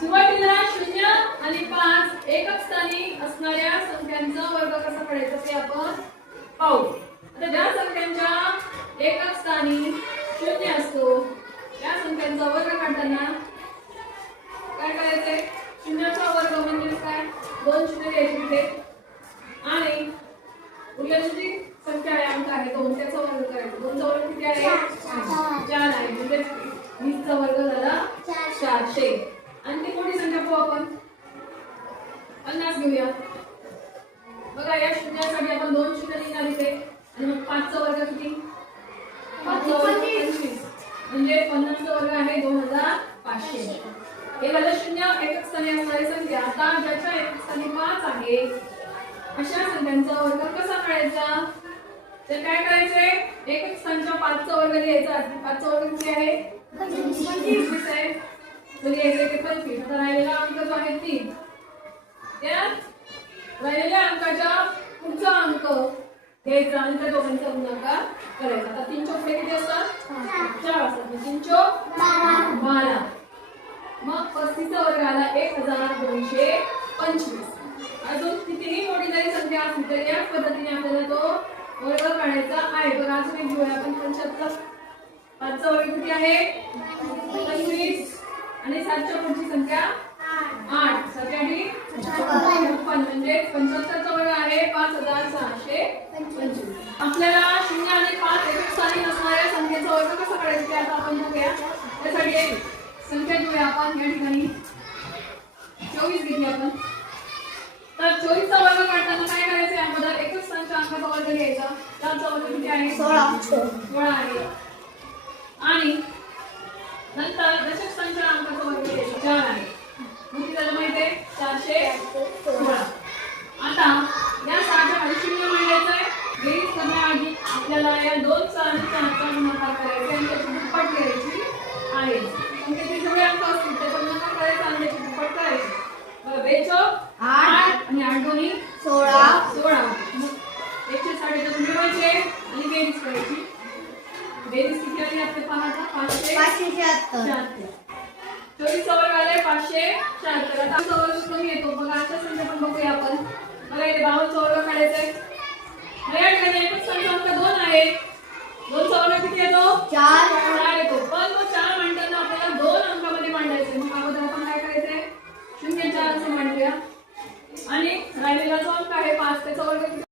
सुरुवातीला 0 आणि 5 एकक स्थानी असणाऱ्या संख्यांचा वर्ग कसा काढायचा ते आपण पाहू. आता ज्या संख्यांच्या एकक स्थानी 0 असतो त्या संख्यांचा वर्ग काढताना काय करायचंय? 0 चा वर्ग म्हणजे काय? 2 0 घ्यायचे इथे आणि उरलेली संख्या आहे अंक आहे 2 त्याचा वर्ग करायचा. 2 चा वर्ग किती आहे? 4 आहे. म्हणजे 20 चा वर्ग झाला 400. आणि ती मोठी संख्या पाहू आपण 50 घेऊया. बघा या शून्यासाठी आपण 2 शून्य लिहिणार इथे आणि मग 5 चा वर्ग किती? 5 चा वर्ग 25 म्हणजे 50 चा वर्ग आहे 2500. हे झालं 0 एकक स्थानी असणारी संख्या. आता ज्याच्या एकक स्थानी 5 आहे अशा संख्यांचा वर्ग कसा काढायचा? तर काय करायचंय? एकक स्थानच्या 5 चा वर्ग लिहायचा. 5 चा वर्ग किती आहे? 25 आहे. म्हणजे याचे 25. आता राहिलेला अंक जो आहे 3 त्या राहिलेल्या अंकाच्या पुढचा अंक घ्यायचा आणि त्या दोघांचा गुणाकार करायचा. आता 3 च्या पुढे किती असतात? 4 असतात. 3 चोक 12. मग 35 चा वर्ग आला 1225. अजून कितीही मोठी जरी संख्या असली तरी या पद्धतीने आपल्याला तो वर्ग काढायचा आहे. बघा अजून एक घेऊया आपण 75. 5 चा वर्ग किती आहे? 25 आणि 7 च्या पुढची संख्या 8. 7 आणि 56 म्हणजे 75 चा वर्ग आहे 5625. आपल्याला 0 आणि 5 एकक स्थानी असणाऱ्या संख्येचा वर्ग कसा काढायचा ते आता आपण बघूया. त्यासाठी एक संख्या घेऊया आपण या ठिकाणी 24 घेतली आपण. तर 24 चा वर्ग काढताना काय करायचं? यामध्ये एकच स्थानच्या अंकाचा वर्ग घ्यायचा. त्याचा वर्ग किती आहे? 16 आहे. आणि नंतर दशक स्थानच्या अंकाचा वर्ग घ्यायचा 4 आहे. किती झालं माहिती आहे? 416. आता या 6च्या खाली 0 मांडायचं आहे. बेरीज करण्याआधी आपल्याला या 2 चा आणि 4चा गुणाकार करायचा आणि त्याची दुप्पट करायची आहे. संख्येचे जेवढे अंक असतील त्याचा गुणाकार करायचा आणि त्याची दुप्पट करायची. बघा 2 चौक 8 आणि 8 दोन्ही 16. मग 160 याच्यातून मिळवायचे आणि बेरीज करायची. बेरीज किती आली आपल्या पहाचा? 576. 24 चा वर्ग आलाय 576. आता चा वर्ग कमी येतो. बघा अशा संख्या पण बघूया आपण. बघा इथे 52 चा वर्ग काढायचा आहे. या ठिकाणी एकच संख्या अंक 2 आहे. 2 चा वर्ग किती येतो? 4 येतो. पण तो 4 मांडताना आपल्याला 2 अंकामध्ये मांडायचे. मग अगोदर आपण काय करायचंय? 0 4 असं मांडूया आणि राहिलेला जो अंक आहे 5 त्याचा वर्ग किती